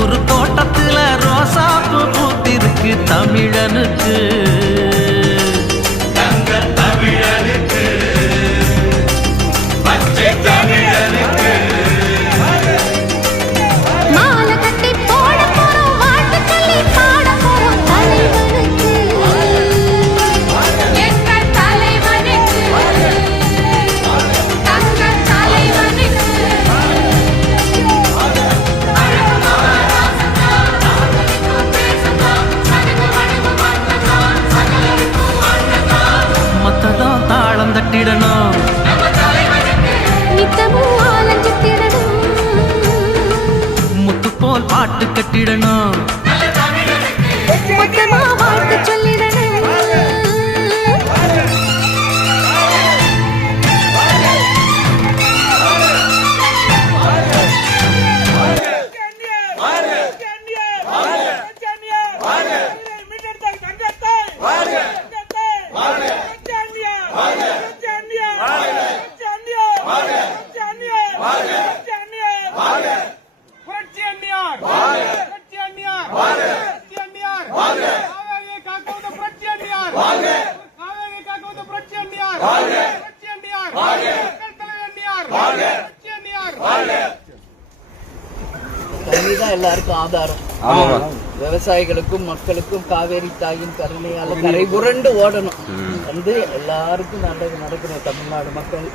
ஊரு தோட்டத்துல ரோசாப்பு பூத்திருக்கு தமிழனுக்கு. தமிழனுக்கு பச்சை தமிழனுக்கு மாலை கட்டி போட போறோம், வாழ்த்து சொல்லி பாட போறோம் தலைவனுக்கு. எங்கள் தலைவனுக்கு, தங்கள் தலைவனுக்கு. மத்ததான் தாளம் தட்டிடணும், நித்தமும் ஆலஞ்சித்திடணும், முத்து போல் பாட்டு கட்டிடணும். மொத்தமா வாழ்த்து சொல்லிடணும். தண்ணிதான் எல்லாருக்கும் ஆதாரம். விவசாயிகளுக்கும் மக்களுக்கும் காவேரி தாயின் கருணையால கரை புரண்டு ஓடணும். வந்து எல்லாருக்கும் நல்லது நடக்கணும் தமிழ்நாடு மக்கள்.